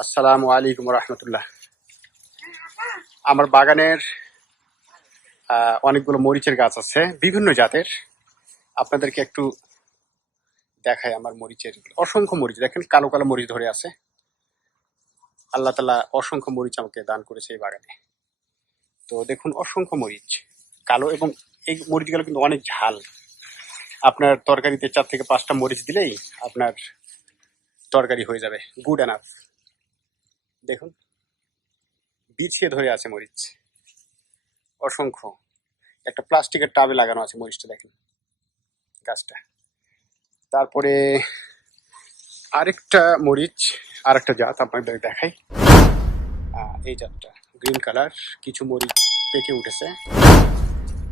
আসসালামু আলাইকুম রহমতুল্লাহ। আমার বাগানের অনেকগুলো মরিচের গাছ আছে, বিভিন্ন জাতের। আপনাদেরকে একটু দেখায় আমার মরিচের অসংখ্য মরিচ, দেখেন কালো কালো মরিচ ধরে আছে। আল্লাহ তালা অসংখ্য মরিচ আমাকে দান করেছে এই বাগানে। তো দেখুন, অসংখ্য মরিচ, কালো এবং এই মরিচগুলো কিন্তু অনেক ঝাল। আপনার তরকারিতে চার থেকে পাঁচটা মরিচ দিলেই আপনার তরকারি হয়ে যাবে। গুড এনাফ দেখুন। বিছিয়ে ধরে আছে মরিচ। অসংখ্য। একটা প্লাস্টিকের টাবে লাগানো আছে মরিচটা, দেখেন। গাছটা। তারপরে আরেকটা মরিচ আর একটা জাত আপনাদের দেখাই। এই জাতটা, গ্রিন কালার, কিছু মরিচ পেকে উঠেছে।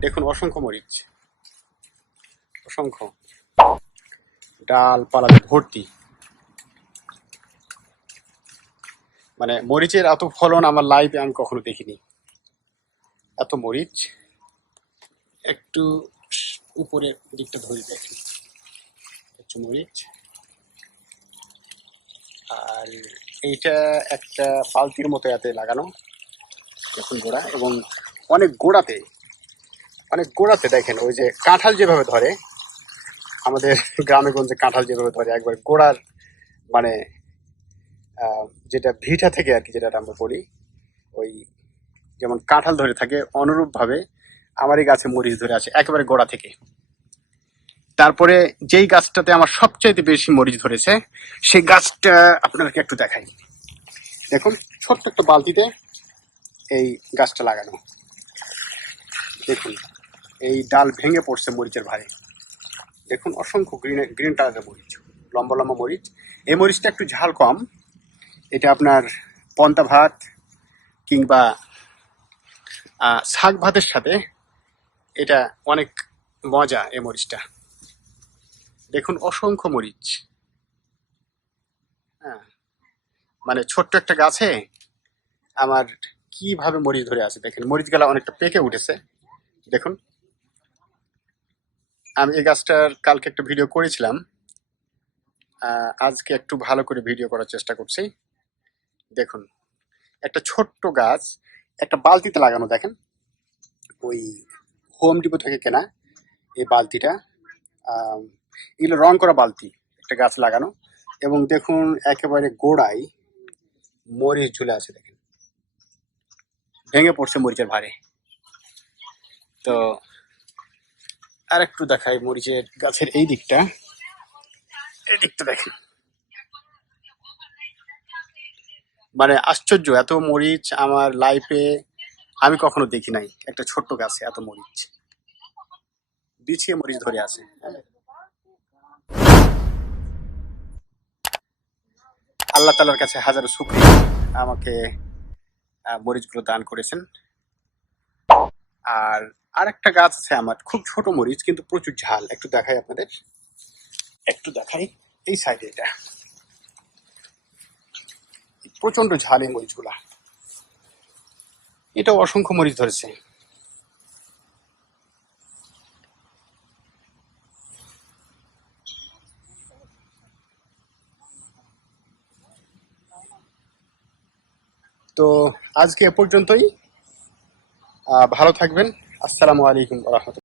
দেখুন, অসংখ্য মরিচ। অসংখ্য। ডালপালা ভর্তি। মানে মরিচের এত ফলন আমার লাইফে আমি কখনো দেখিনি। এত মরিচ, একটু উপরের দিকটা ধরে দেখি একটু মরিচ, আর এইটা একটা বালতির মতো এতে লাগানো, দেখুন গোড়া, এবং অনেক গোড়াতে অনেক গোড়াতে দেখেন, ওই যে কাঁঠাল যেভাবে ধরে, আমাদের গ্রামে গঞ্জে কাঁঠাল যেভাবে ধরে, একবার গোড়ার মানে যেটা ভিটা থেকে আর কি যেটা আমরা বলি ওই যেমন কাঁঠাল ধরে থাকে অনুরূপ ভাবে আমার এই গাছে মরিচ ধরে আছে, একেবারে গোড়া থেকে। তারপরে যেই গাছটাতে আমার সবচাইতে বেশি মরিচ ধরেছে, সেই গাছটা আপনাদেরকে একটু দেখাই। দেখুন, ছোট্ট একটা বালতিতে এই গাছটা লাগানো। দেখুন, এই ডাল ভেঙে পড়ছে মরিচের ভারে দেখুন, অসংখ্য গ্রিন গ্রিন কালারের মরিচ, লম্বা লম্বা মরিচ। এই মরিচটা একটু ঝাল কম এটা আপনার পন্তা ভাত কিংবা শাক ভাতের সাথে এটা অনেক মজা এ মরিচটা। দেখুন, অসংখ্য মরিচ। হ্যাঁ। মানে ছোট্ট একটা গাছে আমার কীভাবে মরিচ ধরে আছে দেখেন, মরিচ গালা অনেকটা পেকে উঠেছে। দেখুন। আমি এই গাছটার কালকে একটা ভিডিও করেছিলাম। আজকে একটু ভালো করে ভিডিও করার চেষ্টা করছি। দেখুন, একটা ছোট্ট গাছ একটা বালতিতে লাগানো, দেখেন। ওই হোম ডিপো থেকে কেনা এই বালতিটা এগুলো রং করা বালতি, একটা গাছ লাগানো। এবং দেখুন, একেবারে গোড়ায় মরিচ ঝুলে আছে, দেখেন। ভেঙে পড়ছে মরিচের ভারে তো আর একটু দেখাই মরিচের গাছের এই দিকটা। এই দিকটা দেখেন। মানে আশ্চর্য, এত মরিচ আমার লাইফে আমি কখনো দেখি নাই। একটা ছোট্ট গাছে এত মরিচ। বিছিয়ে মরিচ ধরে আছে। আল্লাহ তালার কাছে হাজারো শুক্রিয়া। আমাকে মরিচগুলো দান করেছেন। আর আরেকটা গাছ আছে আমার, খুব ছোট মরিচ, কিন্তু প্রচুর ঝাল। একটু দেখাই আপনাদের। একটু দেখাই এই সাইডে এটা। প্রচণ্ড ঝাল মরিচগুলা এটা অসংখ্য মরিচ ধরেছে। তো আজকে এ পর্যন্তই। ভালো থাকবেন। আসসালামু আলাইকুম রহমতুল্লাহ।